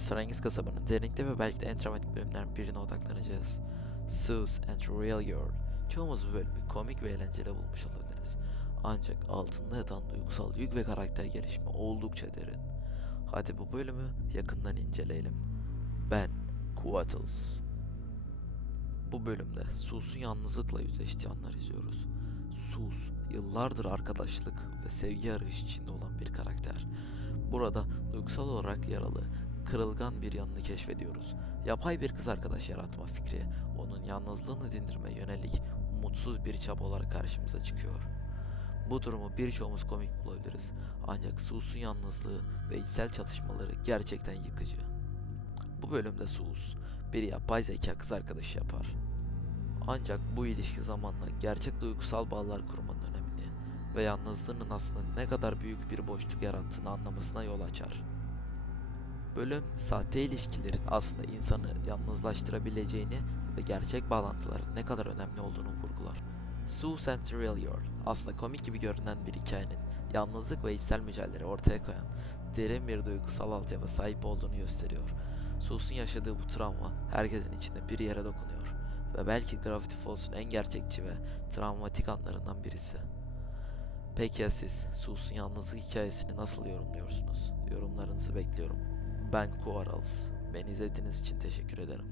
Esrarengiz kasabanın derinlikte ve belki de en travmatik bölümlerin birine odaklanacağız. Sus and Real Girl. Çoğumuz bu bölümü komik ve eğlenceli bulmuş olabiliriz. Ancak altında yatan duygusal yük ve karakter gelişimi oldukça derin. Hadi bu bölümü yakından inceleyelim. Ben, Quattles. Bu bölümde Sus'un yalnızlıkla yüzleştiği anlar izliyoruz. Sus, yıllardır arkadaşlık ve sevgi arayışı içinde olan bir karakter. Burada duygusal olarak yaralı, kırılgan bir yanını keşfediyoruz. Yapay bir kız arkadaş yaratma fikri, onun yalnızlığını dindirmeye yönelik umutsuz bir çaba olarak karşımıza çıkıyor. Bu durumu birçoğumuz komik bulabiliriz. Ancak Sus'un yalnızlığı ve içsel çatışmaları gerçekten yıkıcı. Bu bölümde Sus, bir yapay zeka kız arkadaşı yapar. Ancak bu ilişki zamanla gerçek duygusal bağlar kurmanın önemini ve yalnızlığının aslında ne kadar büyük bir boşluk yarattığını anlamasına yol açar. Bölüm, sahte ilişkilerin aslında insanı yalnızlaştırabileceğini ve gerçek bağlantıların ne kadar önemli olduğunu vurgular. Sue and Real aslında komik gibi görünen bir hikayenin yalnızlık ve içsel mücadele ortaya koyan derin bir duygusal altyapı sahip olduğunu gösteriyor. Sue'sun yaşadığı bu travma herkesin içinde bir yere dokunuyor ve belki Gravity Falls'un en gerçekçi ve travmatik anlarından birisi. Peki ya siz Sue'sun yalnızlık hikayesini nasıl yorumluyorsunuz? Yorumlarınızı bekliyorum. Ben Quarles. Beni izlediğiniz için teşekkür ederim.